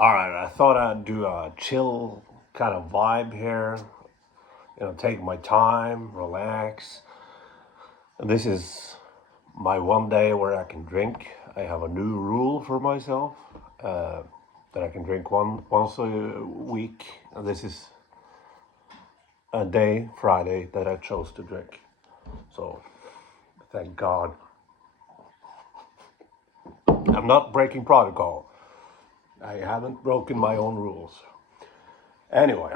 All right, I thought I'd do a chill kind of vibe here. Take my time, relax. This is my one day where I can drink. I have a new rule for myself uh, that I can drink once a week. And this is a day, Friday, that I chose to drink. So thank God. I'm not breaking protocol. I haven't broken my own rules. Anyway,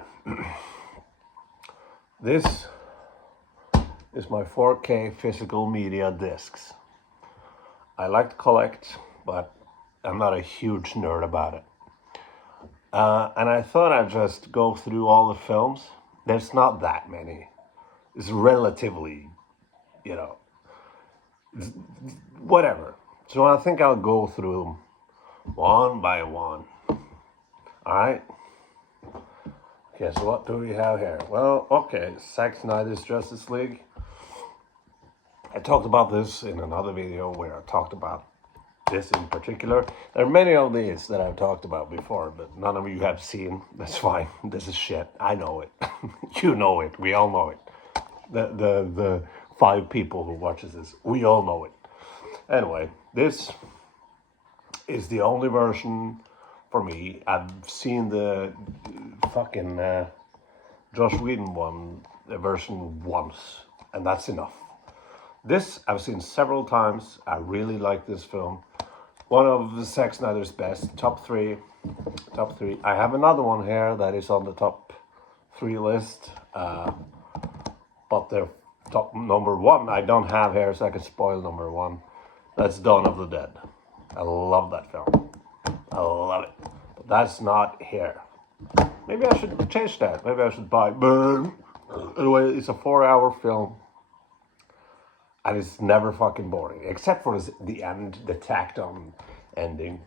this is my 4K physical media discs. I like to collect, but I'm not a huge nerd about it. And I thought I'd just go through all the films. There's not that many. It's relatively, you know, whatever. So I think I'll go through them one by one. All right? Okay, so what do we have here? Well, okay, Zack Snyder's Justice League. I talked about this in another video where I talked about this in particular. There are many of these that I've talked about before, but none of you have seen. That's fine. This is shit. I know it. You know it. We all know it. The 5 people who watches this, we all know it. Anyway, this is the only version for me. I've seen the fucking Joss Whedon one, the version once, and that's enough. This I've seen several times. I really like this film. One of Zack Snyder's best. Top three. I have another one here that is on the top 3 list. But the top number 1 I don't have here, so I can spoil number 1. That's Dawn of the Dead. I love that film. I love it. But that's not here. Maybe I should change that. Maybe I should buy. Anyway, it's a 4-hour film. And it's never fucking boring. Except for the end, the tacked on ending.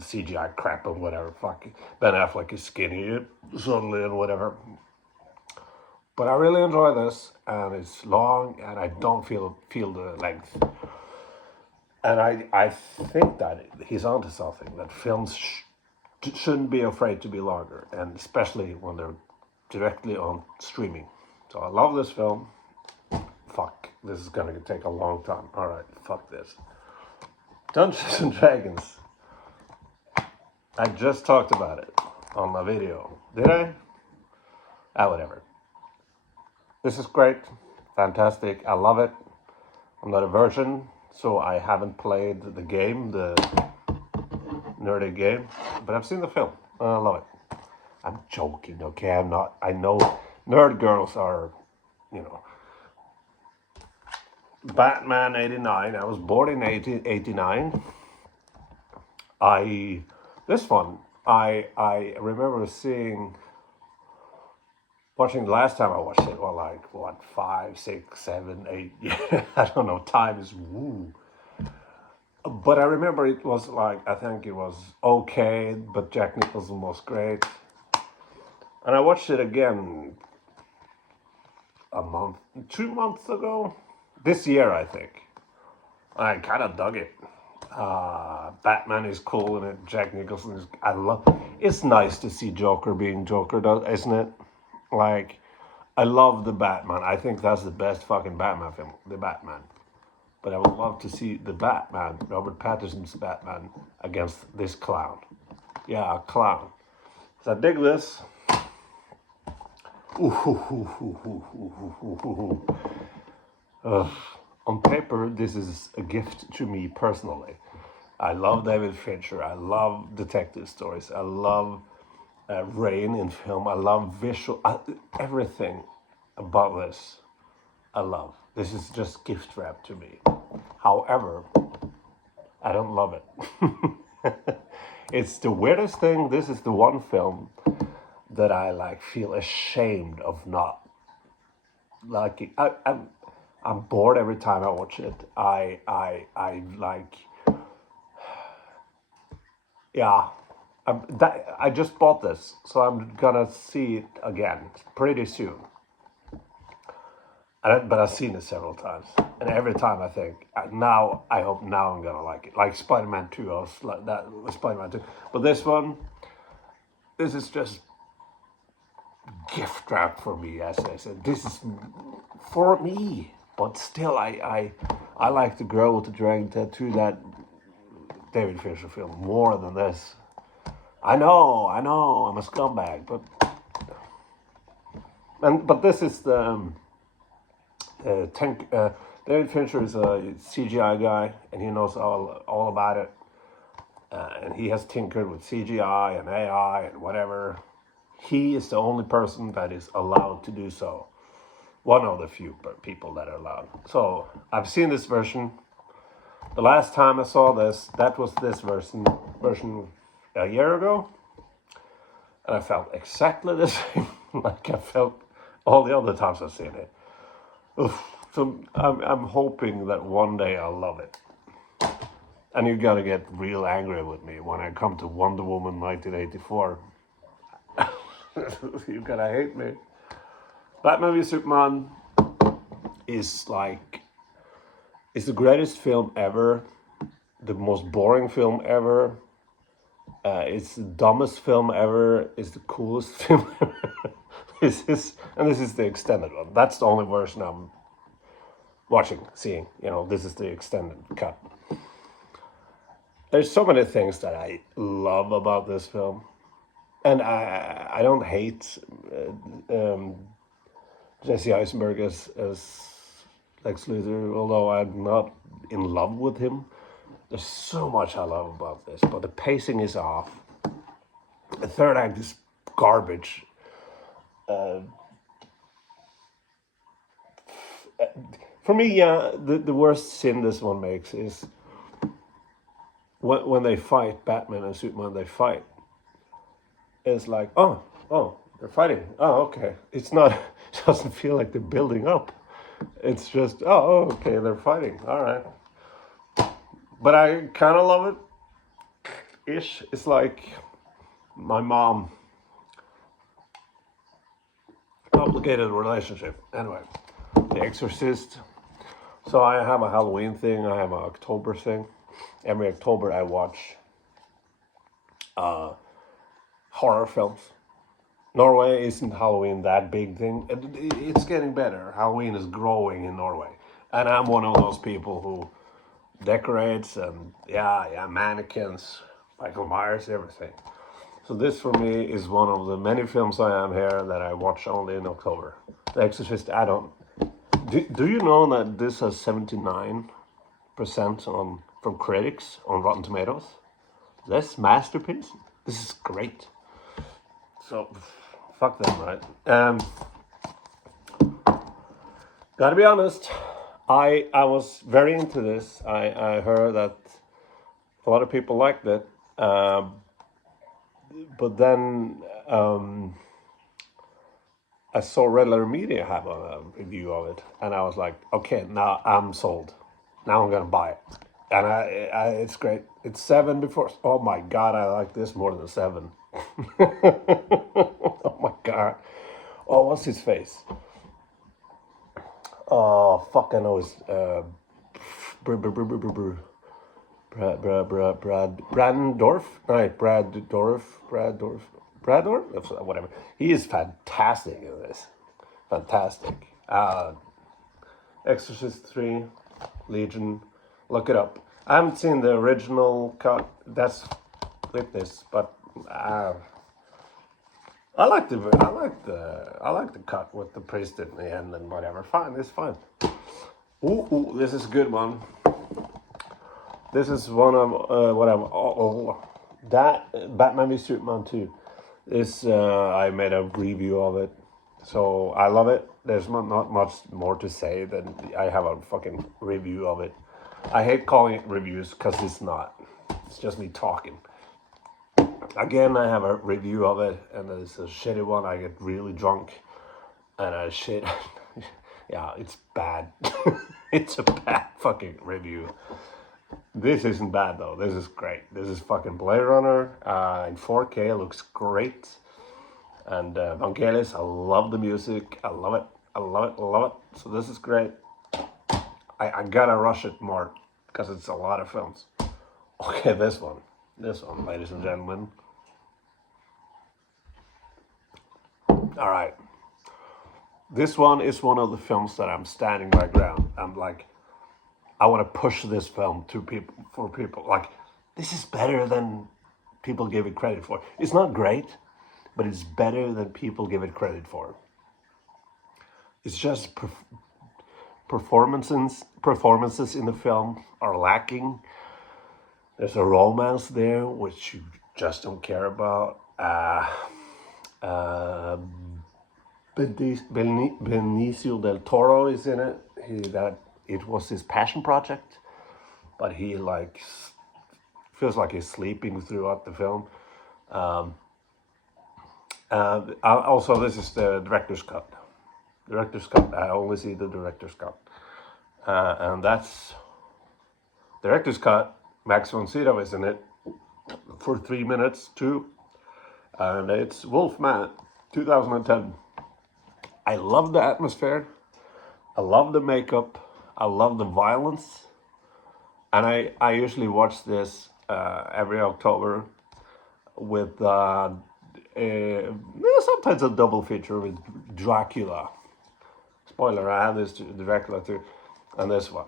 CGI crap and whatever. Fuck. Ben Affleck is skinny suddenly and whatever. But I really enjoy this. And it's long and I don't feel the length. And I think that he's onto something. That films shouldn't be afraid to be longer. And especially when they're directly on streaming. So I love this film. Fuck, this is gonna take a long time. Alright, fuck this. Dungeons and Dragons. I just talked about it on my video. Did I? Whatever. This is great. Fantastic. I love it. I'm not a virgin, so I haven't played the game, the nerdy game, but I've seen the film. I love it. I'm joking, okay? I'm not. I know nerd girls are, Batman 89. I was born in 1989. This one, I remember watching the last time I watched it, well, like, what, 5, 6, 7, 8 years, I don't know, time is woo. But I remember it was like, I think it was okay, but Jack Nicholson was great. And I watched it again 2 months ago. This year, I think. I kind of dug it. Batman is cool in it. Jack Nicholson is. It's nice to see Joker being Joker, isn't it? Like, I love the Batman. I think that's the best fucking Batman film, the Batman. But I would love to see the Batman, Robert Pattinson's Batman, against this clown. Yeah, a clown. So I dig this. On paper, this is a gift to me personally. I love David Fincher. I love detective stories. I love rain in film. I love visual. Everything about this, I love. This is just gift wrap to me. However, I don't love it. It's the weirdest thing. This is the one film that I feel ashamed of not liking. I'm bored every time I watch it. Yeah. I just bought this, so I'm gonna see it again pretty soon. But I've seen it several times, and every time I think, now I hope now I'm gonna like it. Like Spider-Man 2, I was like that with Spider-Man 2. But this one, this is just gift wrap for me, as I said. This is for me, but still, I like the Girl with the Dragon Tattoo, that David Fincher film, more than this. I know, I'm a scumbag, but this is the David Fincher is a CGI guy, and he knows all about it, and he has tinkered with CGI and AI and whatever. He is the only person that is allowed to do so. One of the few people that are allowed. So I've seen this version. The last time I saw this, that was this version a year ago, and I felt exactly the same like I felt all the other times I've seen it. Oof. So I'm hoping that one day I'll love it. And you gotta get real angry with me when I come to Wonder Woman 1984. You gotta hate me. Batman v Superman is like, it's the greatest film ever, the most boring film ever. It's the dumbest film ever. It's the coolest film ever. This is the extended one. That's the only version I'm seeing. This is the extended cut. There's so many things that I love about this film, and I don't hate Jesse Eisenberg as Lex Luthor, although I'm not in love with him. There's so much I love about this, but the pacing is off. The third act is garbage. For me, the worst sin this one makes is when they fight, Batman and Superman, they fight. It's like, oh, they're fighting. Oh, okay. It's not, it doesn't feel like they're building up. It's just, oh, okay, they're fighting. All right. But I kind of love it-ish. It's like my mom. Complicated relationship. Anyway, The Exorcist. So I have a Halloween thing. I have an October thing. Every October I watch horror films. Norway isn't Halloween that big thing. It's getting better. Halloween is growing in Norway. And I'm one of those people who decorates and mannequins, Michael Myers, everything. So this for me is one of the many films I have here that I watch only in October. The Exorcist, I don't. Do you know that this has 79% from critics on Rotten Tomatoes? This masterpiece. This is great. So, fuck them, right? Gotta be honest. I was very into this. I heard that a lot of people liked it. But then I saw Red Letter Media have a review of it, and I was like, okay, now I'm sold. Now I'm gonna buy it, and it's great. It's 7 before. Oh my god, I like this more than 7. Oh my god. Oh, what's his face? Oh fuck, I know his. Brandorf? Right, Bradorf? Whatever. He is fantastic in this. Fantastic. Exorcist 3, Legion. Look it up. I haven't seen the original cut. That's with this, but I like the cut with the priest in the end and whatever. Fine, it's fine. Ooh, this is a good one. This is one of that Batman v Superman 2. I made a review of it, so I love it. There's not much more to say than I have a fucking review of it. I hate calling it reviews because it's not. It's just me talking. Again, I have a review of it, and it's a shitty one. I get really drunk, and I shit. Yeah, it's bad. It's a bad fucking review. This isn't bad though. This is great. This is fucking Blade Runner in 4K. It looks great. And Vangelis, I love the music. I love it. I love it, I love it. So this is great. I gotta rush it more because it's a lot of films. Okay, this one, ladies and gentlemen. All right, this one is one of the films that I'm standing my ground. I'm like, I want to push this film to people, for people. Like, this is better than people give it credit for. It's not great, but it's better than people give it credit for. It's just performances in the film are lacking. There's a romance there which you just don't care about. Benicio del Toro is in it. It was his passion project, but he like feels like he's sleeping throughout the film. Also, this is the director's cut. Director's cut. I only see the director's cut, and that's director's cut. Max von Sydow is in it for 3 minutes too, and it's Wolfman, 2010. I love the atmosphere. I love the makeup. I love the violence, and I usually watch this every October with sometimes a double feature with Dracula. Spoiler: I have this Dracula too, and this one.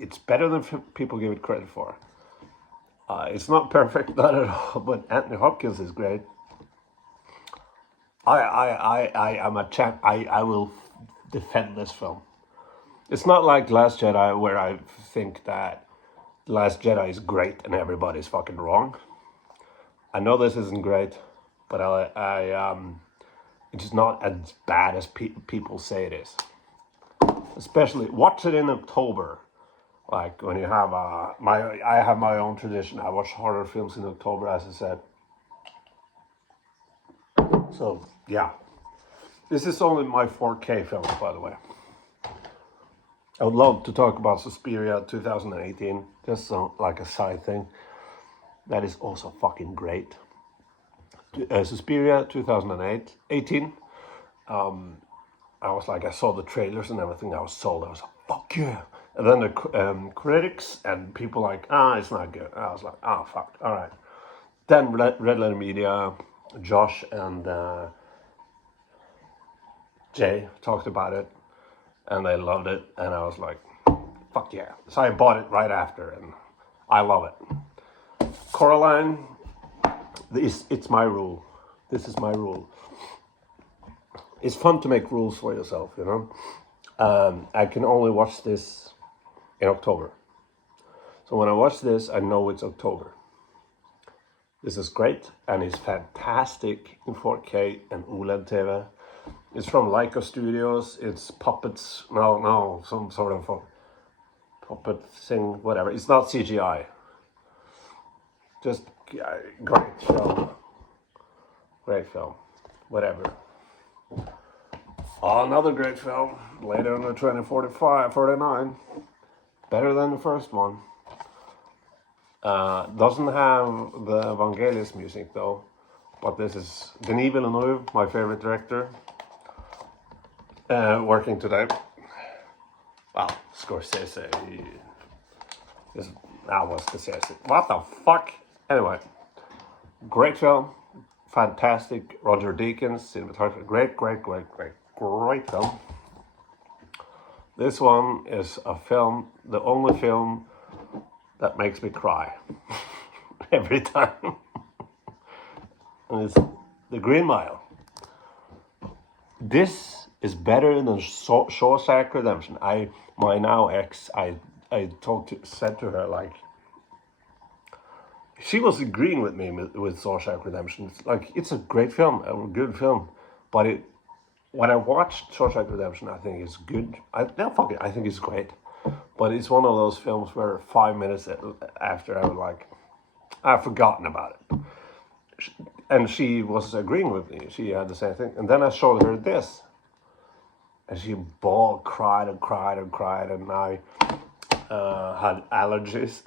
It's better than people give it credit for. It's not perfect, not at all, but Anthony Hopkins is great. I'm a champ. I will defend this film. It's not like Last Jedi, where I think that Last Jedi is great and everybody's fucking wrong. I know this isn't great, but it's not as bad as people say it is. Especially watch it in October, like when you have I have my own tradition. I watch horror films in October, as I said. So yeah, this is only my 4K film, by the way. I would love to talk about Suspiria 2018, just like a side thing. That is also fucking great. Suspiria 2018. I was like, I saw the trailers and everything. I was sold. I was like, fuck yeah. And then the critics and people like, it's not good. I was like, fuck. All right. Then Red Letter Media, Josh and Jay talked about it, and they loved it. And I was like, fuck yeah. So I bought it right after, and I love it. Coraline, it's my rule. This is my rule. It's fun to make rules for yourself, you know. I can only watch this in October. So when I watch this, I know it's October. This is great, and it's fantastic in 4K and OLED TV. It's from Leica Studios. It's puppets. No, some sort of puppet thing, whatever. It's not CGI. Just great film. Great film. Whatever. Another great film, later in the 2049. Better than the first one. Doesn't have the Vangelis music though, but this is Denis Villeneuve, my favorite director, working today. Wow, Scorsese. That was Scorsese. What the fuck? Anyway, great film. Fantastic. Roger Deakins, cinematography. Great film. This one is a film, the only film that makes me cry every time. And it's The Green Mile. This is better than Shawshank Redemption. My now ex, I said to her, like, she was agreeing with me with Shawshank Redemption. It's a great film, a good film, but when I watched Shawshank Redemption, I think it's good. I think it's great, but it's one of those films where 5 minutes after I was like, I've forgotten about it. And she was agreeing with me. She had the same thing, and then I showed her this, and she cried, and I had allergies.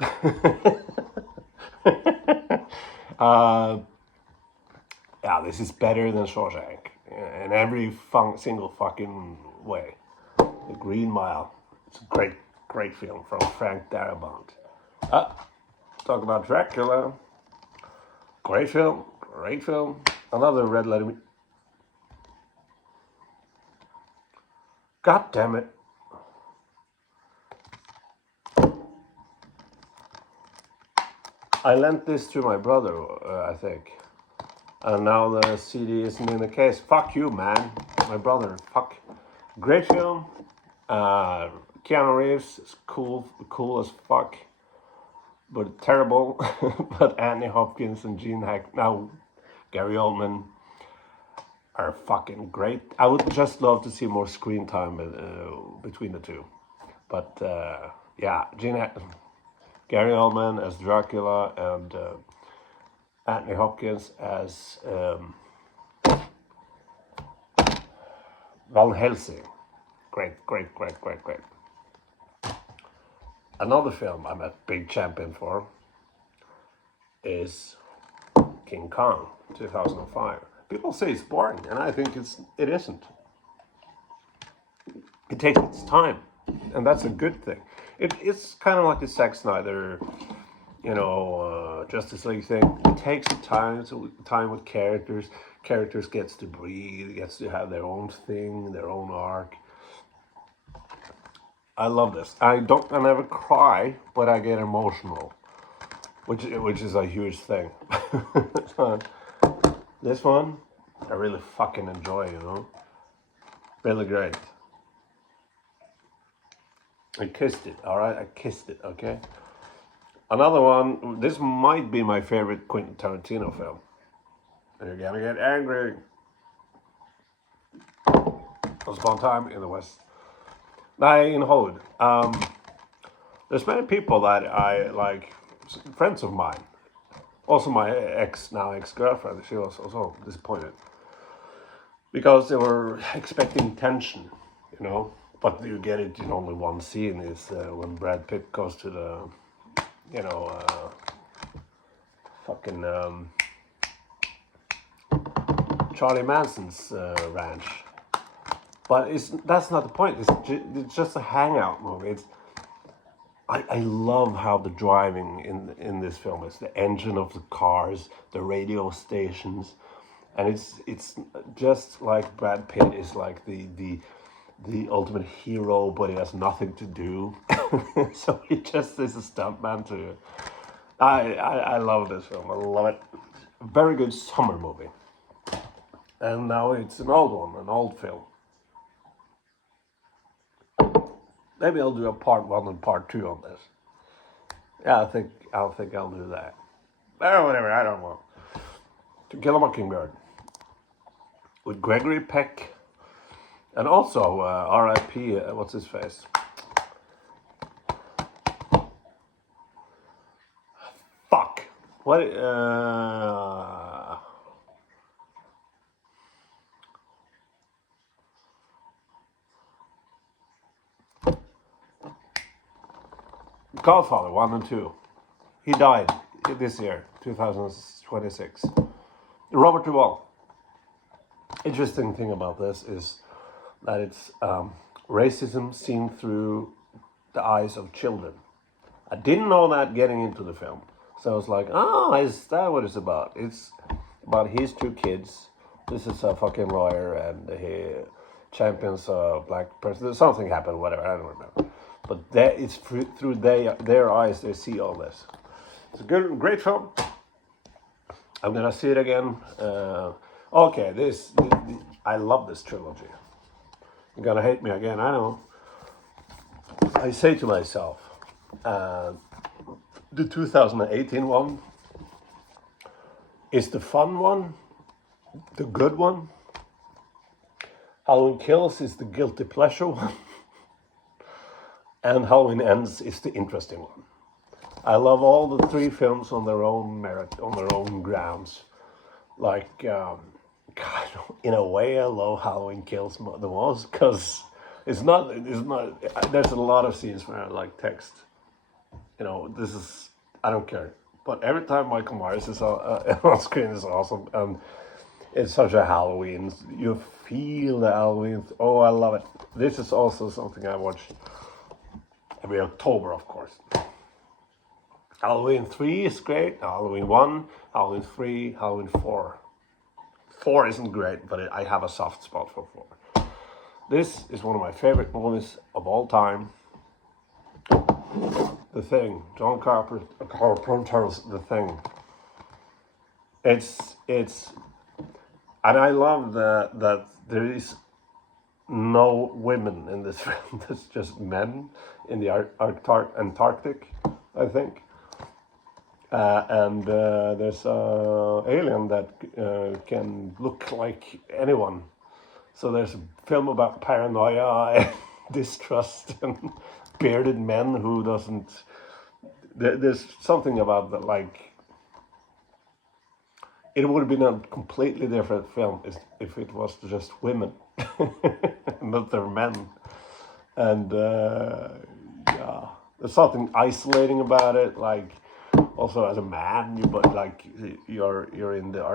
Yeah, this is better than Shawshank. in every single fucking way. The Green Mile. It's a great film from Frank Darabont. Talk about Dracula. Great film. Another Red Letter. God damn it. I lent this to my brother, I think. And now the CD isn't in the case. Fuck you, man. My brother, fuck. Great film. Keanu Reeves is cool as fuck. But terrible. But Anthony Hopkins and Gene Hackman, now Gary Oldman, are fucking great. I would just love to see more screen time between the two. But yeah, Gary Oldman as Dracula and Anthony Hopkins as Van Helsing. Great. Another film I'm a big champion for is King Kong, 2005. People say it's boring, and I think it isn't. It takes its time, and that's a good thing. It's kind of like the Zack Snyder, Justice League thing. It takes time with characters. Characters gets to breathe, gets to have their own thing, their own arc. I love this. I never cry, but I get emotional, which is a huge thing. This one, I really fucking enjoy, Really great. I kissed it, alright? I kissed it, okay? Another one, this might be my favorite Quentin Tarantino film. And you're gonna get angry. Once Upon a Time in the West. In Hollywood. There's many people that I like, friends of mine. Also my ex-girlfriend, she was also disappointed. Because they were expecting tension, But you get it in only one scene, is when Brad Pitt goes to the, fucking Charlie Manson's ranch. But that's not the point. It's just a hangout movie. I love how the driving in this film is. The engine of the cars, the radio stations, and it's just like Brad Pitt is like the ultimate hero, but he has nothing to do. So he just is a stuntman too. I love this film. I love it. Very good summer movie. And now it's an old film. Maybe I'll do a part 1 and part 2 on this. Yeah, I think I'll do that. Or whatever, I don't know. To Kill a Mockingbird. With Gregory Peck. And also R.I.P. What's his face? Fuck. What? Godfather 1 and 2. He died this year, 2026. Robert Duvall. Interesting thing about this is that it's racism seen through the eyes of children. I didn't know that getting into the film. So I was like, is that what it's about? It's about his 2 kids. This is a fucking lawyer and he champions a black person. Something happened, whatever, I don't remember. But it's through their eyes they see all this. It's a great film. I'm gonna see it again. Okay, I love this trilogy. You're gonna hate me again, I know. I say to myself, the 2018 one is the fun one, the good one. Halloween Kills is the guilty pleasure one. And Halloween Ends is the interesting one. I love all the 3 films on their own merit, on their own grounds. Like, God, in a way, I love Halloween Kills the most because it's not. There's a lot of scenes where I like text. I don't care. But every time Michael Myers is on screen is awesome. And It's such a Halloween. You feel the Halloween. Oh, I love it. This is also something I watch every October, of course. Halloween 3 is great. Halloween 1, Halloween 3, Halloween 4. 4 isn't great, but I have a soft spot for 4. This is one of my favorite movies of all time. The Thing. John Carpenter's The Thing. It's and I love that there is no women in this film. There's just men in the Antarctic, I think. And there's an alien that can look like anyone. So there's a film about paranoia and distrust and bearded men who doesn't. There's something about that, like. It would have been a completely different film if it was just women, but they're men. And yeah, there's something isolating about it. Like, also as a man, you're in the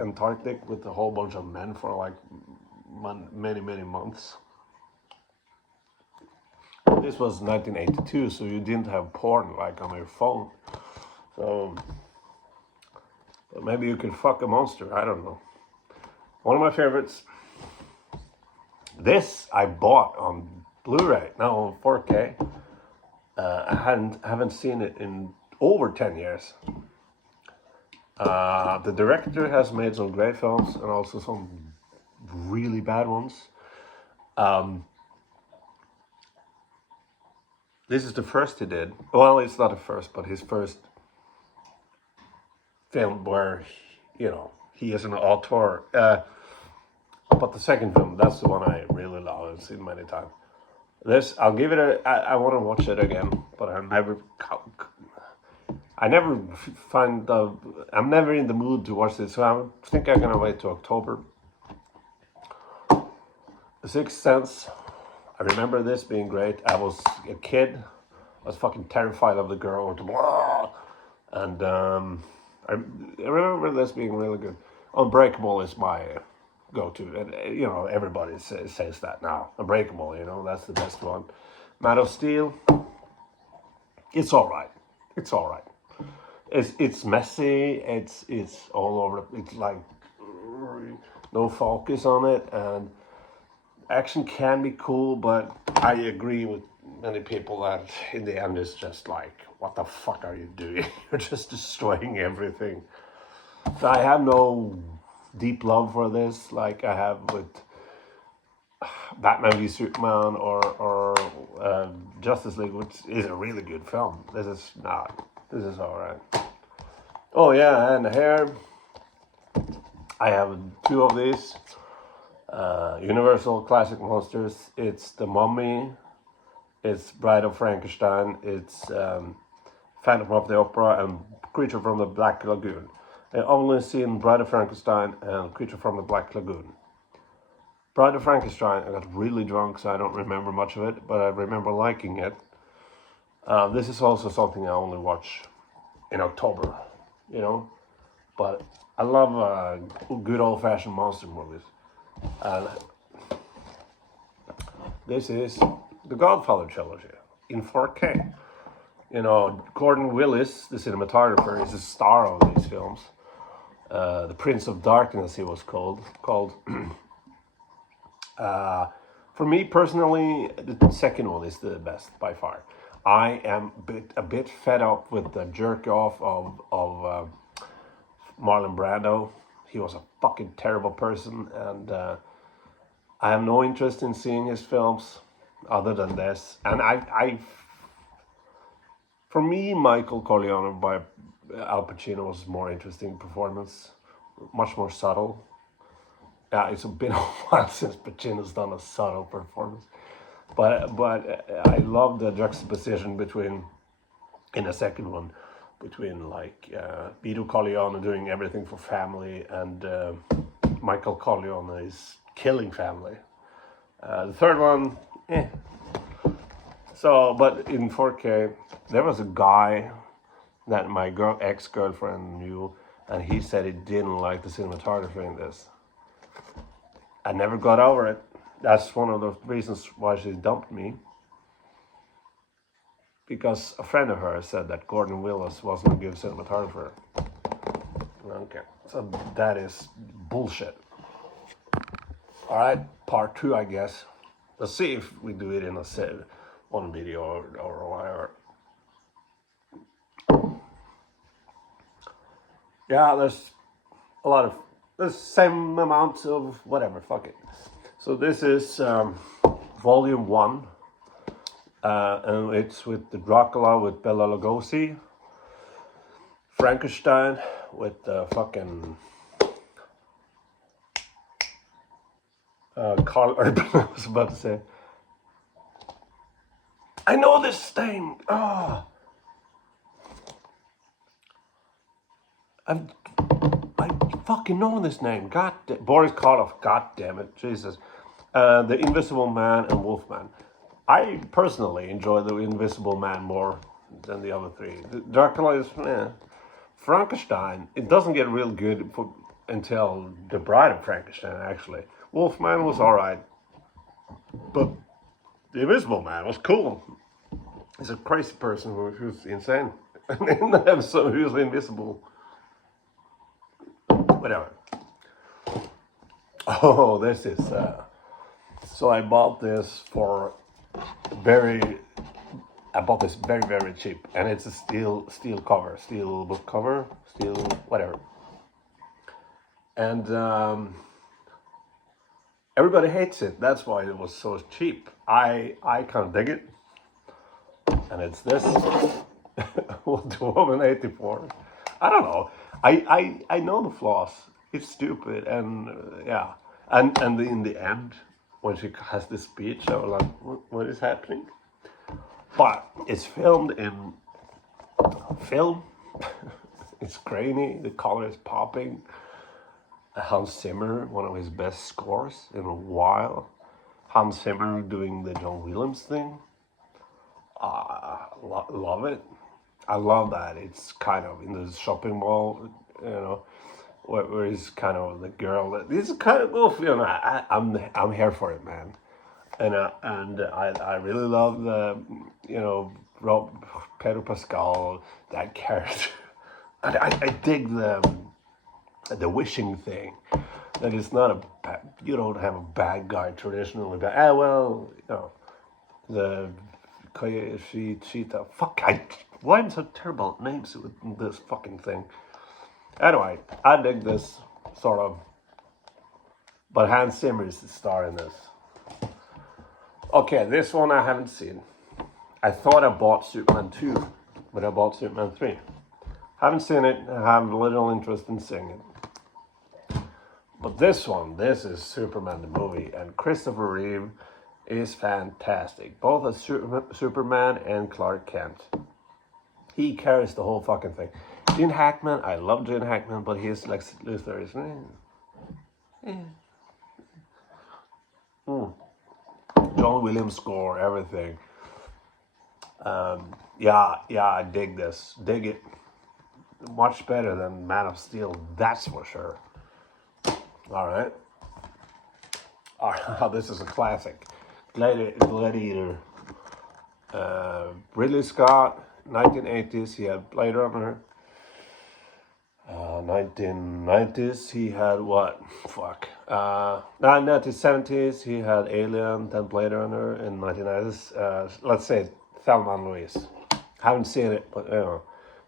Antarctic with a whole bunch of men for like many months. This was 1982, so you didn't have porn like on your phone. So. But maybe you can fuck a monster. I don't know. One of my favorites. This I bought on Blu-ray, now on 4K. I haven't seen it in over 10 years. The director has made some great films and also some really bad ones. This is the first he did. Well, it's not the first, but his first film where, he is an author. But the second film, that's the one I really love and seen many times. This, I'll give it I want to watch it again, but I'm never in the mood to watch this, so I think I'm gonna wait till October. The Sixth Sense, I remember this being great. I was a kid, I was fucking terrified of the girl, and I remember this being really good. Unbreakable is my go-to, and everybody says that now. Unbreakable, that's the best one. Man of Steel, it's all right. It's all right. It's messy. It's all over. It's like no focus on it, and action can be cool, but I agree with many people that in the end it's just like, what the fuck are you doing? You're just destroying everything. So I have no deep love for this like I have with Batman v Superman or Justice League, which is a really good film. This is not. This is alright. Oh yeah, and here I have 2 of these. Universal Classic Monsters. It's The Mummy. It's Bride of Frankenstein. It's Phantom of the Opera and Creature from the Black Lagoon. I've only seen Bride of Frankenstein and Creature from the Black Lagoon. Bride of Frankenstein, I got really drunk, so I don't remember much of it, but I remember liking it. This is also something I only watch in October, But I love good old-fashioned monster movies. And this is the Godfather trilogy in 4K. Gordon Willis, the cinematographer, is the star of these films. The Prince of Darkness, he was called. For me personally, the second one is the best by far. I am a bit fed up with the jerk off of Marlon Brando. He was a fucking terrible person, and I have no interest in seeing his films other than this. And for me, Michael Corleone by Al Pacino was more interesting performance, much more subtle. Yeah, it's been a while since Pacino's done a subtle performance, but I love the juxtaposition in the second one, between like Vito Corleone doing everything for family and Michael Corleone is killing family. The third one, So, but in 4K, there was a guy that my ex-girlfriend knew, and he said he didn't like the cinematography in this. I never got over it. That's one of the reasons why she dumped me. Because a friend of hers said that Gordon Willis wasn't a good cinematographer. Okay, so that is bullshit. All right, part 2, I guess. Let's see if we do it in a set, one video or whatever. Yeah, there's a lot of, the same amount of whatever, fuck it. So this is volume 1, and it's with the Dracula with Bela Lugosi, Frankenstein with the fucking Carl Urban, I was about to say. I know this name. Oh. I fucking know this name. Boris Karloff. God damn it, Jesus. The Invisible Man and Wolfman. I personally enjoy the Invisible Man more than the other 3. Dracula is Frankenstein. It doesn't get real good until The Bride of Frankenstein. Actually, Wolfman was all right, but the Invisible Man was cool. He's a crazy person who's insane. And so he was invisible. Whatever. Oh, this is. So I bought this for I bought this very, very cheap, and it's a steel cover, steel book cover, steel whatever. And everybody hates it. That's why it was so cheap. I kind of dig it. And it's this Wonder Woman 84. I don't know. I know the flaws. It's stupid, and yeah. And in the end, when she has this speech, I was like, what is happening? But it's filmed in film. It's grainy. The color is popping. Hans Zimmer, one of his best scores in a while. Hans Zimmer doing the John Williams thing. Love it. I love that. It's kind of in the shopping mall, where he's kind of the girl. This is kind of cool. I'm here for it, man. And I really love the Pedro Pascal, that character. I dig the wishing thing. That it's not you don't have a bad guy traditionally. But the Cheetah. Fuck, why am I so terrible at names with this fucking thing? Anyway, I dig this, sort of. But Hans Zimmer is the star in this. Okay, this one I haven't seen. I thought I bought Superman 2, but I bought Superman 3. Haven't seen it, I have little interest in seeing it. But this is Superman the movie, and Christopher Reeve is fantastic. Both as Superman and Clark Kent. He carries the whole fucking thing. Gene Hackman, I love Gene Hackman, but his Lex Luthor is... John Williams score, everything. I dig this. Dig it. Much better than Man of Steel, that's for sure. Alright. This is a classic. Gladiator. Ridley Scott, 1980s, he had Blade Runner. 1990s, he had what? 1970s, he had Alien, then Blade Runner. In 1990s, let's say Thelma and Louise. Haven't seen it, but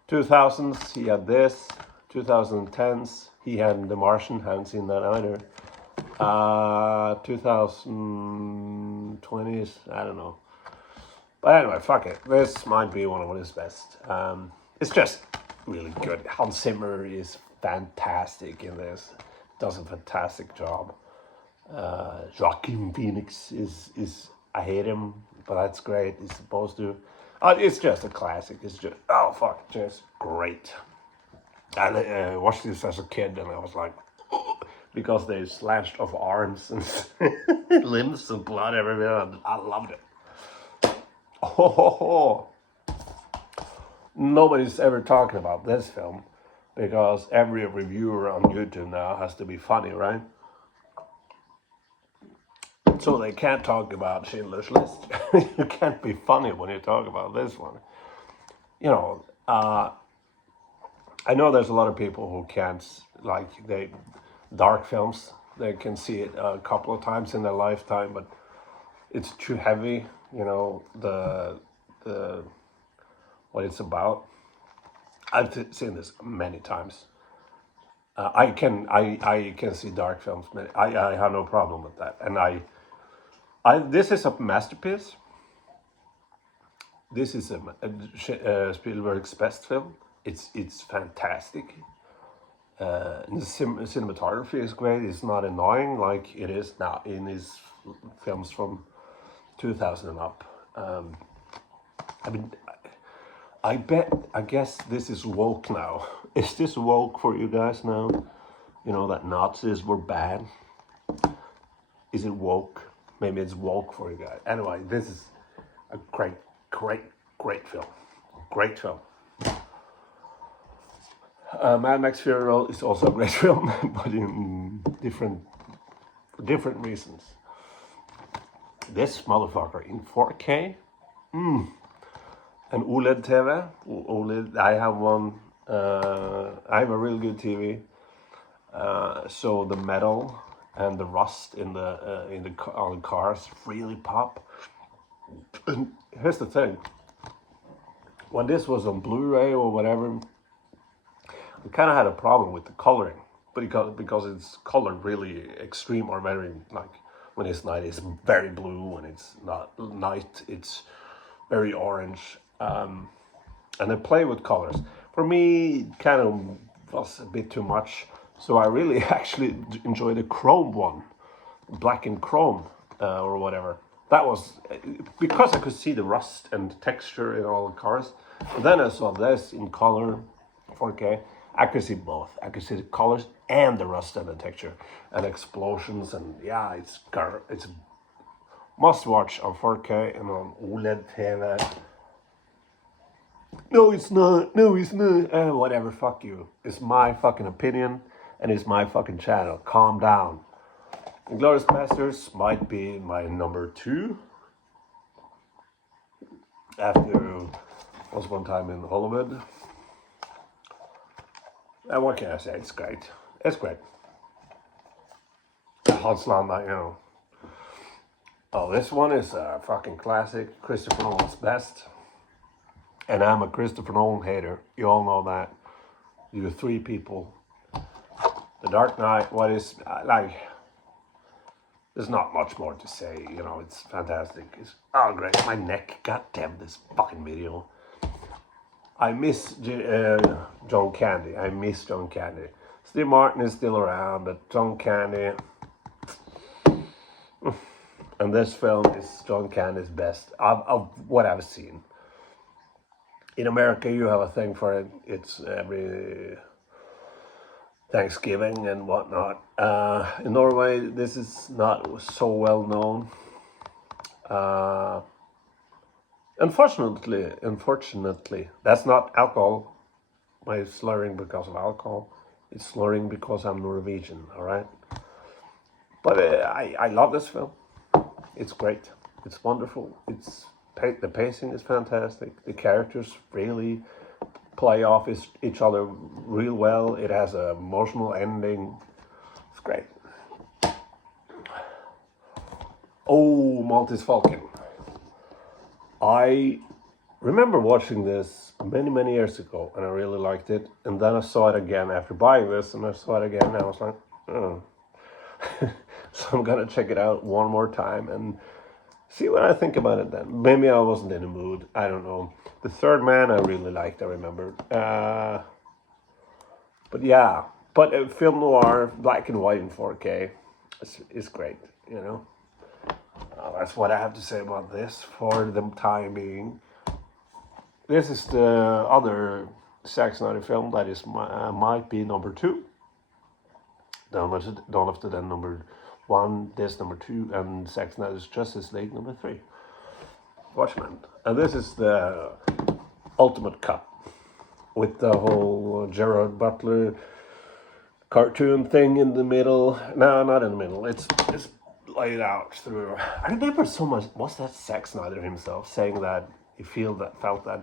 2000s, he had this. 2010s, he had The Martian. Haven't seen that either. 2020s, I don't know. But anyway, fuck it. This might be one of his best. It's just really good. Hans Zimmer is fantastic in this. Does a fantastic job. Joaquin Phoenix is I hate him, but that's great. He's supposed to. It's just a classic. It's just just great. I watched this as a kid, and I was like, because they slashed off arms and limbs and blood everywhere. I loved it. Nobody's ever talking about this film because every reviewer on YouTube now has to be funny, right? So they can't talk about Schindler's List. You can't be funny when you talk about this one. You know, I know there's a lot of people who can't, like, dark films. They can see it a couple of times in their lifetime, but it's too heavy. You know, the what it's about. I've seen this many times. I can see dark films. I have no problem with that, and this is a masterpiece. This is Spielberg's best film. It's fantastic. The cinematography is great. It's not annoying like it is now in his films from 2000 and up. I mean, I guess this is woke now. Is this woke for you guys now? You know, that Nazis were bad. Is it woke? Maybe it's woke for you guys. Anyway, this is a great film. Great film. Mad Max Fury Road is also a great film, but in for different reasons. This motherfucker in 4K. An OLED TV. OLED. I have one. I have a real good TV. So the metal and the rust in the on the cars really pop. And here's the thing. When this was on Blu-ray or whatever, I kind of had a problem with the coloring, but because it's colored really extreme or very, like, when it's night it's very blue, when it's not night it's very orange, and they play with colors. For me, it kind of was a bit too much, so I really actually enjoyed the chrome one, black and chrome, or whatever. That was because I could see the rust and the texture in all the cars. But then I saw this in color, 4K. I could see both. I could see the colors and the rust and the texture and explosions, and yeah, it's must watch on 4K and on OLED TV. No, it's not. No, it's not. Whatever. Fuck you. It's my fucking opinion, and it's my fucking channel. Calm down. Inglourious Basterds might be my number 2. After Once Upon a Time in Hollywood. And what can I say? It's great. It's great. Hans Landa, you know. Oh, this one is a fucking classic. Christopher Nolan's best. And I'm a Christopher Nolan hater. You all know that. You 3 people. The Dark Knight, what is, like, there's not much more to say, you know, it's fantastic. It's great. My neck, goddamn this fucking video. I miss John Candy. I miss John Candy. Steve Martin is still around, but John Candy. And this film is John Candy's best of what I've seen. In America, you have a thing for it. It's every Thanksgiving and whatnot. In Norway, this is not so well known. Unfortunately, that's not alcohol. My slurring because of alcohol. It's slurring because I'm Norwegian, all right? But I love this film. It's great. It's wonderful. The pacing is fantastic. The characters really play off each other real well. It has an emotional ending. It's great. Oh, Maltese Falcon. I remember watching this many years ago, and I really liked it. And then I saw it again after buying this, and I saw it again, and I was like, oh. So I'm gonna check it out one more time and see what I think about it then. Maybe I wasn't in the mood. I don't know. The Third Man I really liked, I remember. But yeah. But film noir, black and white in 4K is great, you know. That's what I have to say about this for the time being. This is the other Zack Snyder film that is might be number 2. Dawn of the Dead number 1, this number 2, and Zack Snyder's Justice League number 3. Watchmen. And this is the ultimate cut with the whole Gerard Butler cartoon thing in the middle. No, not in the middle. It's played out through. I remember so much. Was that Zack Snyder himself saying that he felt that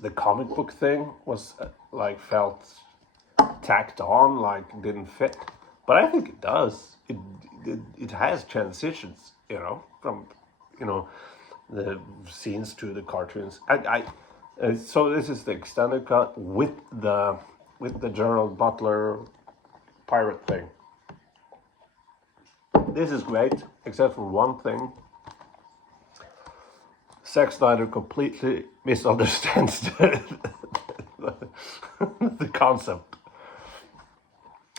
the comic book thing was like felt tacked on, like didn't fit. But I think it does. It has transitions, from you know the scenes to the cartoons. So this is the extended cut with the Gerald Butler pirate thing. This is great, except for one thing. Zack Snyder completely misunderstands the concept.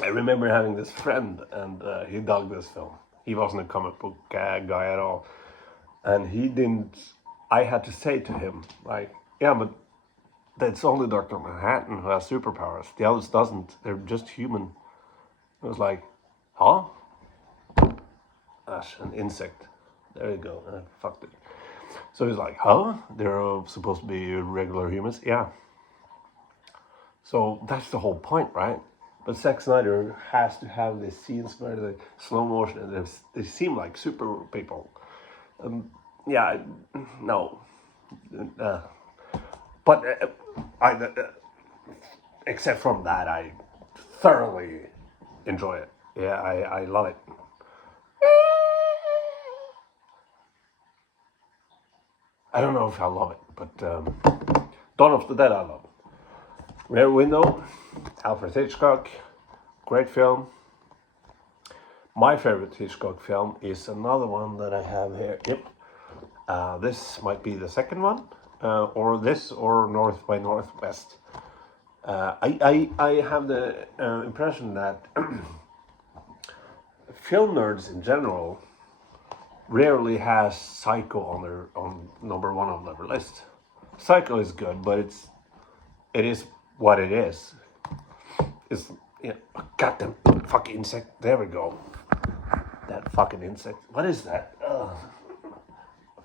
I remember having this friend, and he dug this film. He wasn't a comic book guy at all, and he didn't. I had to say to him, like, yeah, but that's only Doctor Manhattan who has superpowers. The others doesn't. They're just human. I was like, huh? Ash, an insect. There you go. And I fucked it. So he's like, huh? They're supposed to be regular humans? Yeah. So that's the whole point, right? But Zack Snyder has to have these scenes where the slow motion and they seem like super people. Yeah, no. But except from that, I thoroughly enjoy it. Yeah, I love it. I don't know if I love it, but Dawn of the Dead I love. Rear Window, Alfred Hitchcock, great film. My favorite Hitchcock film is another one that I have here. Yep, this might be the second one, or this, or North by Northwest. I have the impression that film nerds in general rarely has Psycho on number one on their list. Psycho is good, but it is what it is. It's goddamn fucking insect. There we go. That fucking insect. What is that?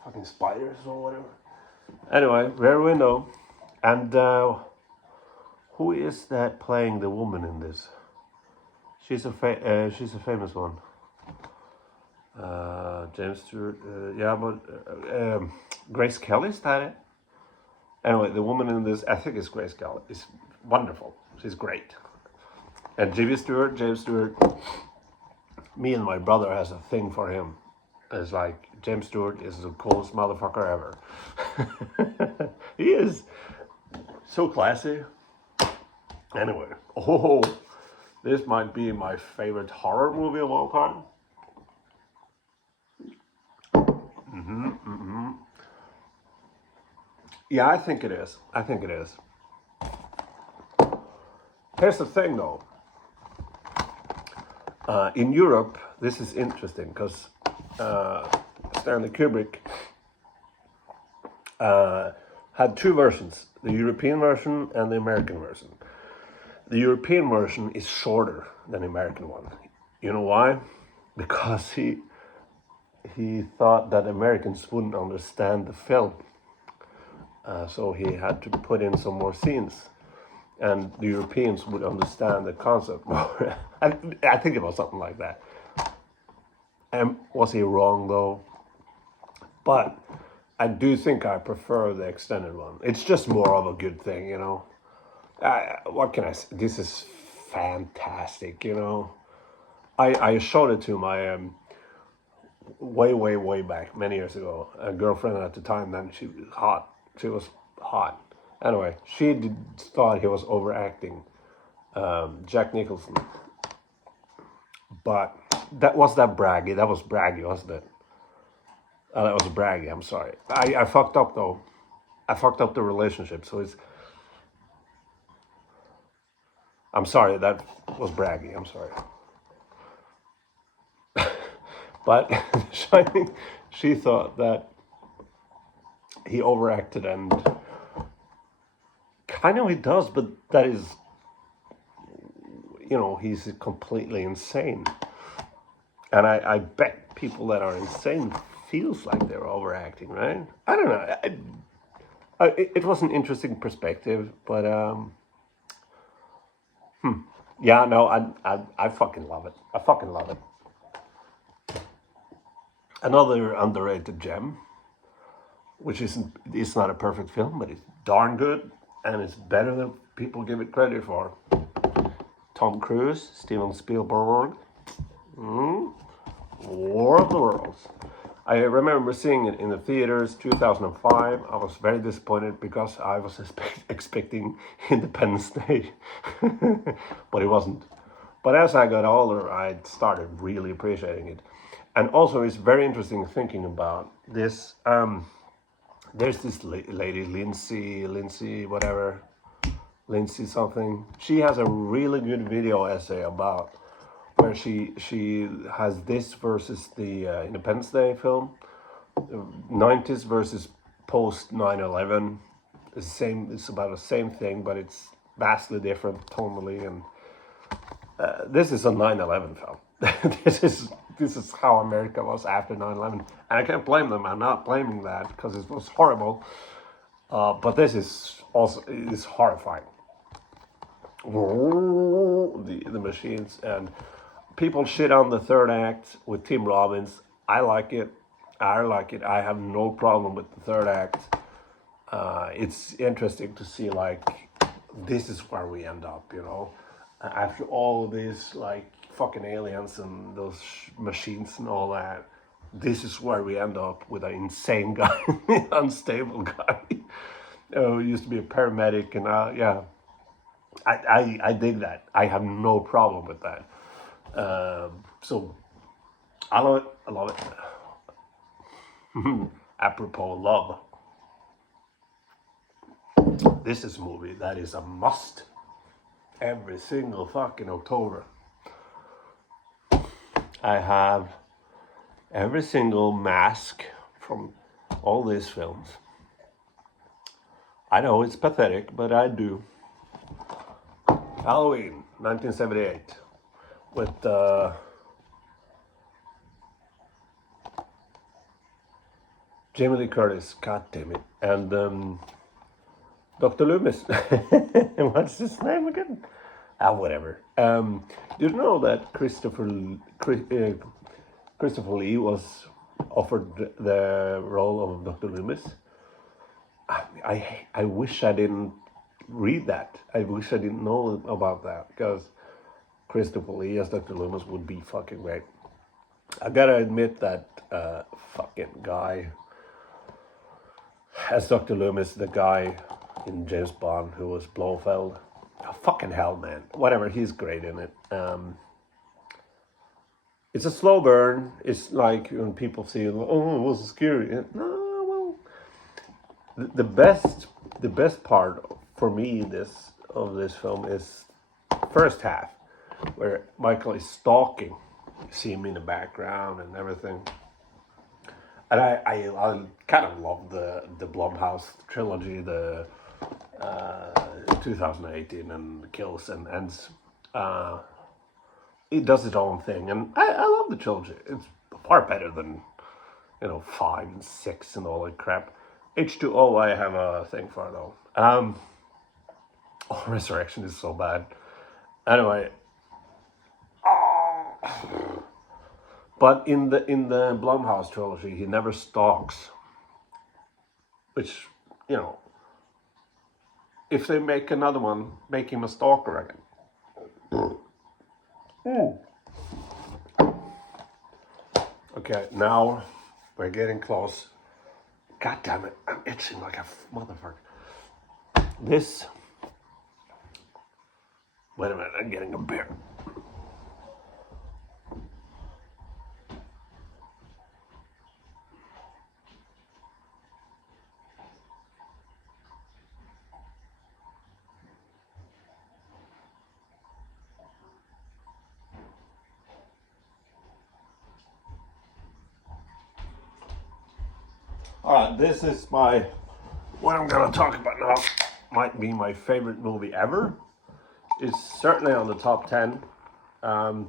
Fucking spiders or whatever. Anyway, Rear Window, and who is that playing the woman in this? She's a famous one. James Stewart, yeah, but Grace Kelly, is that it? Anyway, the woman in this, I think it's Grace Kelly, is wonderful. She's great. And James Stewart, me and my brother has a thing for him. It's like, James Stewart is the coolest motherfucker ever. He is so classy. Anyway, this might be my favorite horror movie of all time. Yeah, I think it is. Here's the thing, though. In Europe, this is interesting because Stanley Kubrick had two versions, the European version and the American version. The European version is shorter than the American one. You know why? Because he thought that Americans wouldn't understand the film. So he had to put in some more scenes. And the Europeans would understand the concept more. I think it was something like that. And was he wrong, though? But I do think I prefer the extended one. It's just more of a good thing, what can I say? This is fantastic, I showed it to my way back, many years ago, a girlfriend at the time. Then she was hot. Anyway, she thought he was overacting, Jack Nicholson. But that was braggy, wasn't it? That was braggy. I'm sorry. I fucked up, though. I fucked up the relationship. So I'm sorry. That was braggy. I'm sorry. But Shining, she thought that he overacted, and kind of he does, but that is, he's completely insane. And I bet people that are insane feels like they're overacting, right? I don't know. It was an interesting perspective, but yeah, no, I fucking love it. I fucking love it. Another underrated gem, which it's not a perfect film, but it's darn good, and it's better than people give it credit for. Tom Cruise, Steven Spielberg, War of the Worlds. I remember seeing it in the theaters 2005. I was very disappointed because I was expecting Independence Day, but it wasn't. But as I got older, I started really appreciating it. And also, it's very interesting thinking about this. There's this lady, Lindsay, whatever, Lindsay something. She has a really good video essay about where she has this versus the Independence Day film, 90s versus post 9/11. It's the same. It's about the same thing, but it's vastly different tonally. And this is a 9/11 film. This is how America was after 9/11, and I can't blame them. I'm not blaming that because it was horrible. But this is also is horrifying. The machines, and people shit on the third act with Tim Robbins. I like it. I like it. I have no problem with the third act. It's interesting to see like this is where we end up, you know, after all of these like fucking aliens and those machines and all that. This is where we end up with an insane guy, unstable guy, who used to be a paramedic, and yeah, I dig that. I have no problem with that. So I love it. I love it. Apropos love, this is a movie that is a must every single fucking October. I have every single mask from all these films. I know it's pathetic, but I do. Halloween, 1978, with Jamie Lee Curtis, god damn it, and Dr. Loomis. What's his name again? Whatever. You know that Christopher Lee was offered the role of Dr. Loomis? I wish I didn't read that. I wish I didn't know about that, because Christopher Lee as Dr. Loomis would be fucking great. I gotta admit that fucking guy as Dr. Loomis, the guy in James Bond who was Blofeld. Oh, fucking hell, man. Whatever, he's great in it. It's a slow burn. It's like when people say, "Oh, it was scary." No, well, the best part for me of this film is first half, where Michael is stalking. You see him in the background and everything. And I kind of love the Blumhouse trilogy, the 2018 and Kills and Ends. It does its own thing, and I love the trilogy. It's far better than 5 and 6 and all that crap. H2O I have a thing for though. Resurrection is so bad. Anyway, but in the Blumhouse trilogy, he never stalks. Which, if they make another one, make him a stalker again. Okay, now we're getting close. God damn it, I'm itching like a motherfucker. Wait a minute, I'm getting a beer. Alright, this is what I'm gonna talk about now. Might be my favorite movie ever. It's certainly on the top 10. I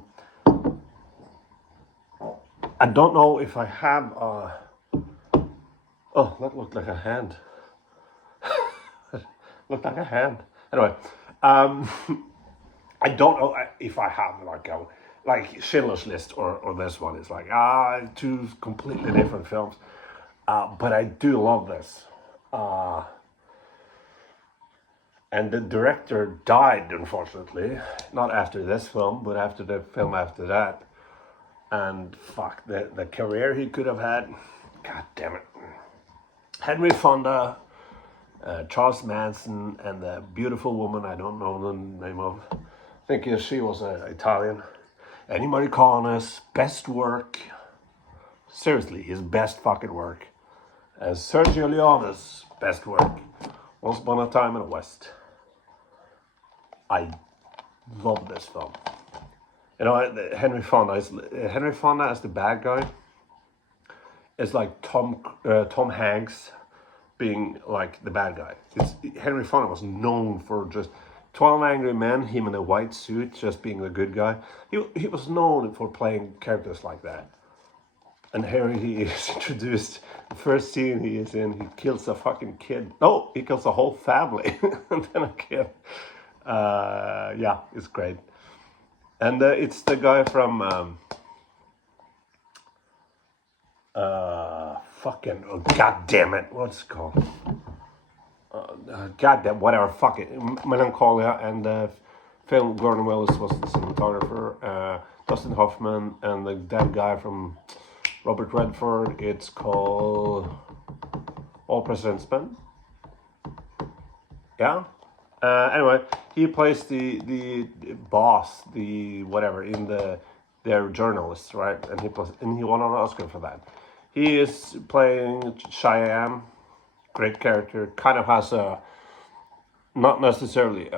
don't know if I have oh, that looked like a hand. Looked like a hand. Anyway, I don't know if I have like like Schindler's List or this one. It's like two completely different films. But I do love this. And the director died, unfortunately, not after this film, but after the film after that. And fuck, the career he could have had, god damn it. Henry Fonda, Charles Manson, and the beautiful woman I don't know the name of. I think she was Italian. Ennio Morricone's best work, seriously, his best fucking work, as Sergio Leone's best work, Once Upon a Time in the West. I love this film. You know, Henry Fonda as the bad guy is like Tom Hanks being like the bad guy. Henry Fonda was known for just 12 Angry Men, him in a white suit, just being the good guy. He was known for playing characters like that. And here he is introduced. The first scene he is in, he kills a fucking kid. No, he kills a whole family. And then a kid. Yeah, it's great. And it's the guy from fucking, oh, god damn it, what's it called? God damn, whatever, fuck it. Melancholia, and the film Gordon Willis was the cinematographer. Dustin Hoffman and the dead guy from Robert Redford. It's called All President's Men. Yeah. Anyway, he plays the boss, the whatever in their journalists, right? And he won an Oscar for that. He is playing Cheyenne, great character. Kind of has a not necessarily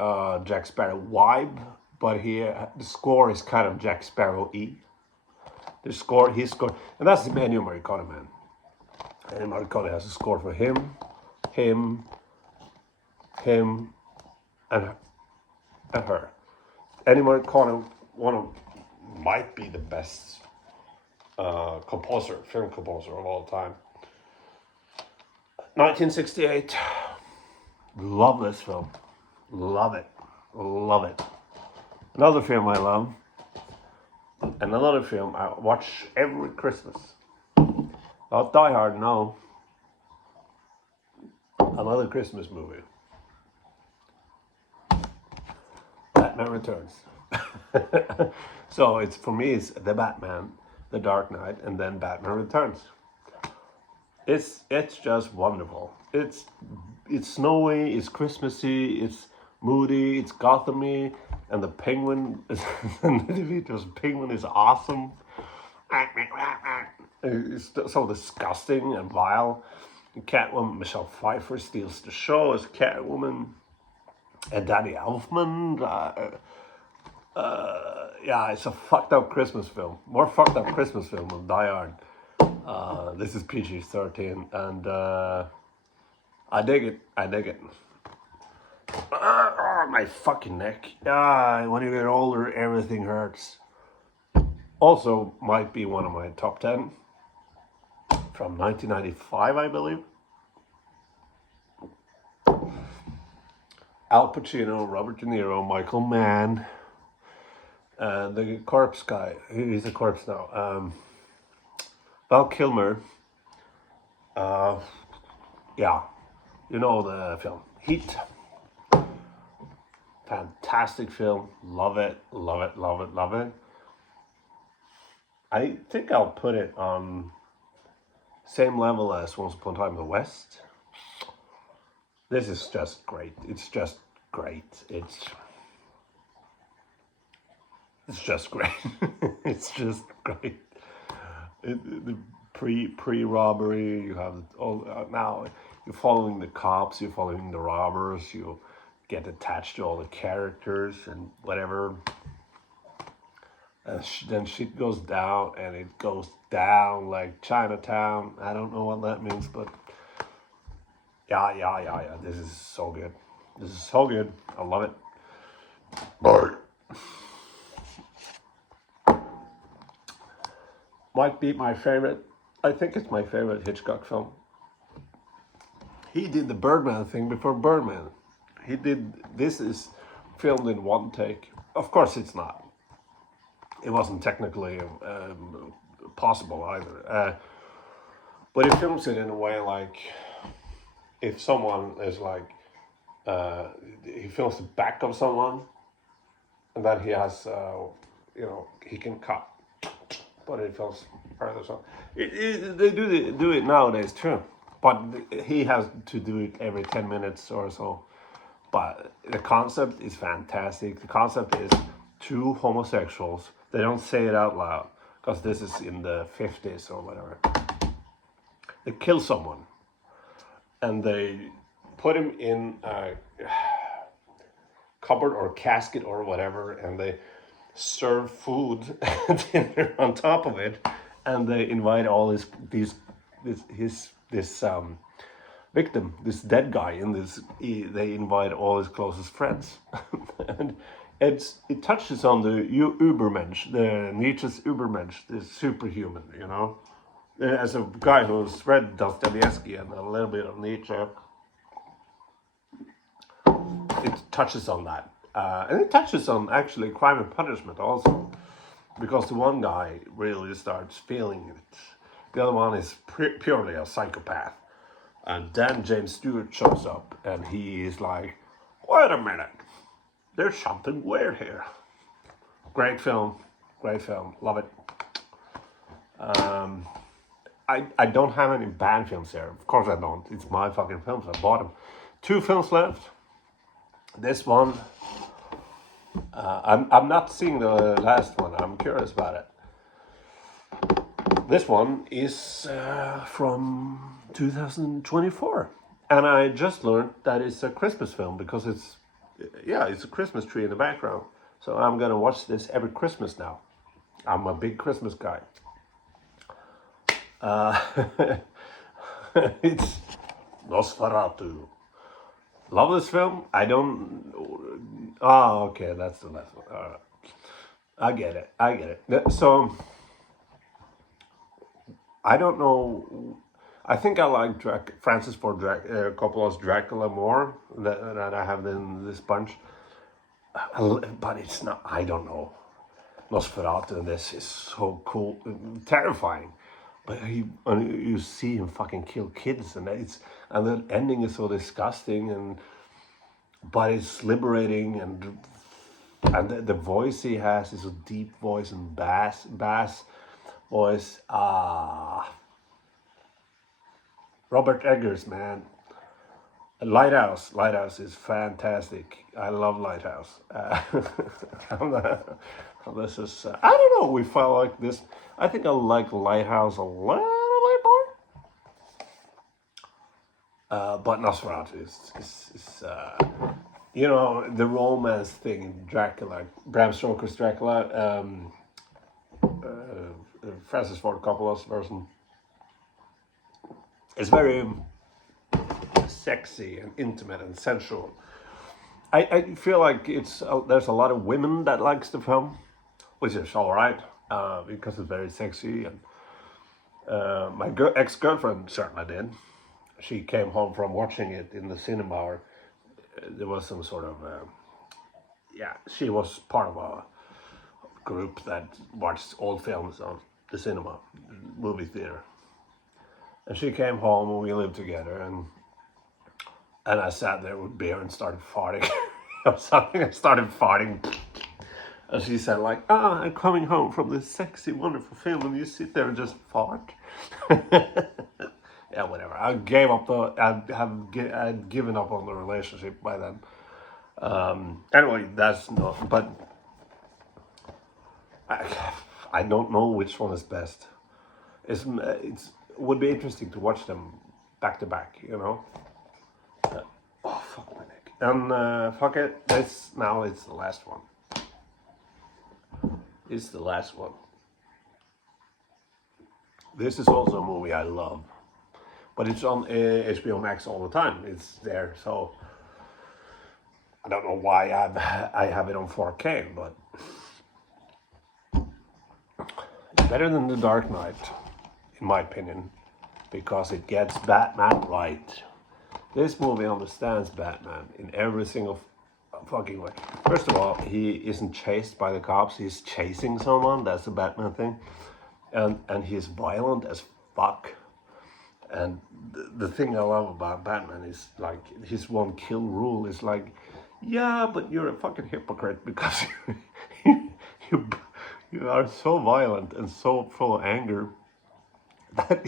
Jack Sparrow vibe, but the score is kind of Jack Sparrow-y. He scored, and that's the Ennio Morricone, man. Ennio Morricone has a score for him, and her. Ennio Morricone might be the best film composer of all time. 1968. Love this film. Love it. Love it. Another film I love. And another film I watch every Christmas. Not Die Hard, no. Another Christmas movie. Batman Returns. So it's for me, it's The Batman, The Dark Knight, and then Batman Returns. It's just wonderful. It's snowy, it's Christmassy, it's moody, it's Gothamy, and the Penguin, DeVito's Penguin is awesome. It's so disgusting and vile. Catwoman, Michelle Pfeiffer steals the show as Catwoman. And Danny Elfman. Yeah, it's a fucked up Christmas film. More fucked up Christmas film than Die Hard. This is PG-13, and I dig it. I dig it. My fucking neck. When you get older, everything hurts. Also, might be one of my top 10 from 1995, I believe. Al Pacino, Robert De Niro, Michael Mann, the corpse guy. He's a corpse now. Val Kilmer. Yeah, you know the film Heat. Fantastic film. Love it, love it, love it, love it. I think I'll put it on same level as Once Upon a Time in the West. This is just great. It's just great. It's just great. It's just great. The pre-robbery, you have all now. You're following the cops. You're following the robbers. You get attached to all the characters and whatever. And then shit goes down, and it goes down like Chinatown. I don't know what that means, but yeah. This is so good. This is so good. I love it. Bye. Might be my favorite. I think it's my favorite Hitchcock film. He did the Birdman thing before Birdman. This is filmed in one take. Of course it's not. it wasn't technically possible either. But he films it in a way like if someone is like he films the back of someone, and then he has he can cut, but it films further. So they do it nowadays too, but he has to do it every 10 minutes or so. But the concept is fantastic. The concept is two homosexuals. They don't say it out loud because this is in the 50s or whatever. They kill someone and they put him in a cupboard or casket or whatever, and they serve food dinner on top of it, and they invite all this victim, this dead guy in this. They invite all his closest friends, and it touches on the Übermensch, the Nietzsche's Übermensch, the superhuman. As a guy who's read Dostoevsky and a little bit of Nietzsche, it touches on that, and it touches on actually Crime and Punishment also, because the one guy really starts feeling it. The other one is purely a psychopath. And then James Stewart shows up and he is like, wait a minute, there's something weird here. Great film, love it. I don't have any bad films here. Of course I don't. It's my fucking films. I bought them. 2 films left. This one, I'm not seeing the last one. I'm curious about it. This one is from 2024, and I just learned that it's a Christmas film because it's a Christmas tree in the background. So I'm gonna watch this every Christmas now. I'm a big Christmas guy. It's Nosferatu. Love this film. I don't. Oh, okay, that's the last one. All right. I get it. So I don't know. I think I like Francis Ford Coppola's Dracula more than I have in this bunch. But it's not. I don't know. Nosferatu in this is so cool, terrifying. But you see him fucking kill kids, and the ending is so disgusting, but it's liberating, and the voice he has is a deep voice and bass voice. Robert Eggers, man. Lighthouse is fantastic. I love Lighthouse. This is I don't know if I like this. I think I like Lighthouse a little bit more. But Nosferatu is the romance thing in Dracula, Bram Stoker's Dracula, Francis Ford Coppola's version. It's very sexy and intimate and sensual. I feel like there's a lot of women that likes the film, which is all right because it's very sexy. And my ex-girlfriend certainly did. She came home from watching it in the cinema. Or there was some sort of she was part of a group that watched old films on the cinema, movie theater. And she came home and we lived together, and I sat there with beer and started farting or something. I started farting. And she said like, I'm coming home from this sexy, wonderful film and you sit there and just fart. Yeah, whatever. I gave up I'd given up on the relationship by then. Anyway, that's not, but I don't know which one is best. It would be interesting to watch them back to back, oh, fuck my neck. And fuck it, it's the last one. It's the last one. This is also a movie I love. But it's on HBO Max all the time. It's there, so I don't know why I have it on 4K, but it's better than The Dark Knight, in my opinion, because it gets Batman right. This movie understands Batman in every single fucking way. First of all, he isn't chased by the cops. He's chasing someone. That's the Batman thing, and he's violent as fuck. And the thing I love about Batman is like his one kill rule is like, yeah, but you're a fucking hypocrite because you, you are so violent and so full of anger that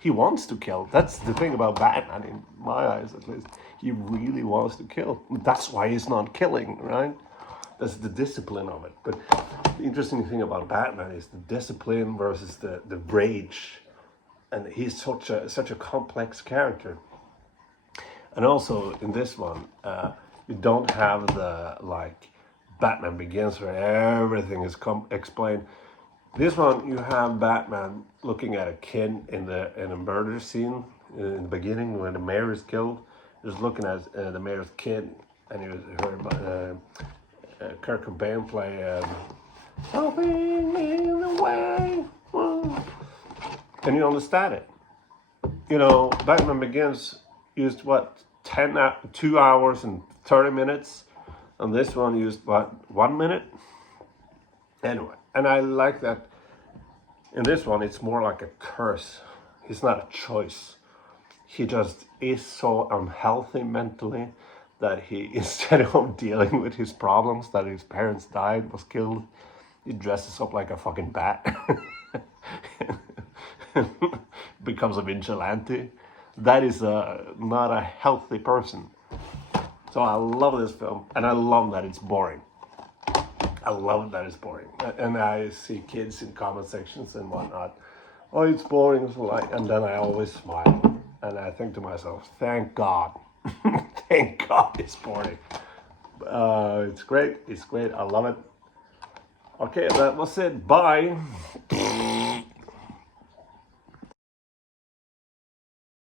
he wants to kill. That's the thing about Batman, in my eyes at least. He really wants to kill. That's why he's not killing, right? That's the discipline of it. But the interesting thing about Batman is the discipline versus the rage. And he's such a complex character. And also in this one, you don't have the like Batman Begins where everything is explained. This one, you have Batman looking at a kid in a murder scene in the beginning when the mayor is killed. Just looking at the mayor's kid, and you heard Kurt Cobain play "Something in the Way," and you understand it. You know, Batman Begins used what 2 hours and 30 minutes, and this one used what 1 minute. Anyway, and I like that in this one it's more like a curse. It's not a choice. He just is so unhealthy mentally that he, instead of dealing with his problems, that his parents died, was killed, he dresses up like a fucking bat. Becomes a vigilante. That is not a healthy person. So I love this film, and I love that it's boring. I love that it's boring. And I see kids in comment sections and whatnot. Oh, it's boring, and then I always smile. And I think to myself, thank God. Thank God it's boring. It's great. It's great. I love it. Okay, that was it. Bye.